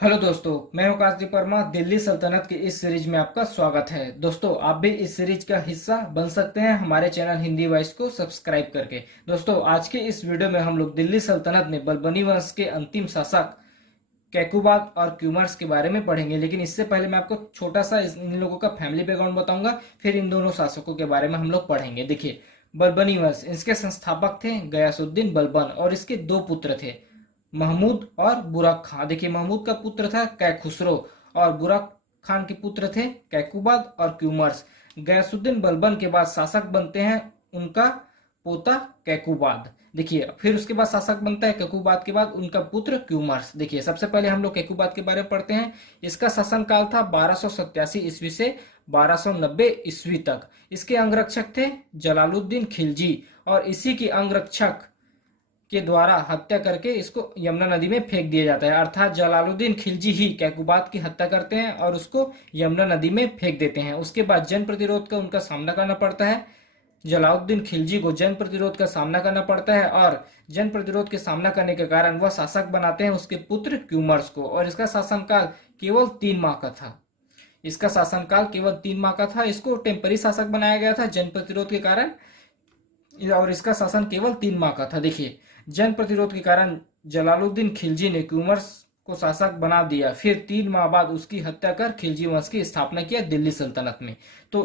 Hello दोस्तों, मैं हूं काशदीप वर्मा। दिल्ली सल्तनत की इस सीरीज में आपका स्वागत है। दोस्तों, आप भी इस सीरीज का हिस्सा बन सकते हैं हमारे चैनल हिंदी वॉइस को सब्सक्राइब करके। दोस्तों, आज के इस वीडियो में हम लोग दिल्ली सल्तनत में बलबनी वंश के अंतिम शासक कैकुबाद और क्यूमर्स के बारे में पढ़ेंगे। लेकिन इससे पहले मैं आपको छोटा सा इन लोगों का फैमिली बैकग्राउंड बताऊंगा, फिर इन दोनों शासकों के बारे में हम लोग पढ़ेंगे। देखिए, बलबनी वंश, इसके संस्थापक थे गयासुद्दीन बलबन और इसके दो पुत्र थे, महमूद और बुरक खां। देखिए, महमूद का पुत्र था कैखुसरो और बुरक खान के पुत्र थे कैकुबाद और क्यूमर्स। गयासुद्दीन बलबन के बाद शासक बनते हैं उनका पोता कैकुबाद। देखिए, फिर उसके बाद शासक बनता है कैकुबाद के बाद उनका पुत्र क्यूमर्स। देखिए, सबसे पहले हम लोग कैकुबाद के बारे में पढ़ते हैं। इसका शासनकाल था 1287 ईस्वी से 1290 ईस्वी तक। इसके अंगरक्षक थे जलालुद्दीन खिलजी और इसी की अंगरक्षक के द्वारा हत्या करके इसको यमुना नदी में फेंक दिया जाता है। अर्थात जलालुद्दीन खिलजी ही कैकुबाद की हत्या करते हैं और उसको यमुना नदी में फेंक देते हैं। उसके बाद जन प्रतिरोध का उनका सामना करना पड़ता है। जलालुद्दीन खिलजी को जन प्रतिरोध का सामना करना पड़ता है और जन प्रतिरोध के सामना करने के कारण वह शासक बनाते हैं उसके पुत्र क्यूमर्स को। और इसका शासनकाल केवल 3 माह का था। इसका शासनकाल केवल 3 माह का था। इसको टेम्पररी शासक बनाया गया था जन प्रतिरोध के कारण, और इसका शासन केवल 3 माह का था। देखिए, जन प्रतिरोध के कारण जलालुद्दीन खिलजी ने क्यूमर्स को शासक बना दिया। फिर 3 माह बाद उसकी हत्या कर खिलजी वंश की स्थापना किया दिल्ली सल्तनत में। तो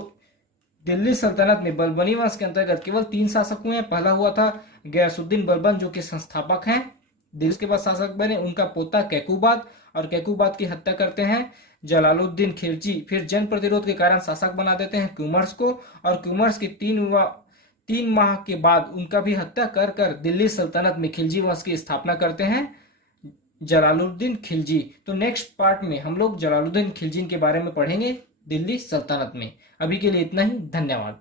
दिल्ली सल्तनत में बलबनी वंश के अंतर्गत केवल 3 शासक हुए हैं। पहला हुआ था गयासुद्दीन बलबन, जो कि संस्थापक हैं। दिल्ली के बाद शासक बने उनका पोता कैकुबाद, और कैकुबाद की हत्या करते हैं जलालुद्दीन खिलजी। फिर जन प्रतिरोध के कारण शासक बना देते हैं क्यूमर्स को, और क्यूमर्स की 3 माह के बाद उनका भी हत्या कर कर दिल्ली सल्तनत में खिलजी वंश की स्थापना करते हैं जलालुद्दीन खिलजी। तो नेक्स्ट पार्ट में हम लोग जलालुद्दीन खिलजी के बारे में पढ़ेंगे दिल्ली सल्तनत में। अभी के लिए इतना ही। धन्यवाद।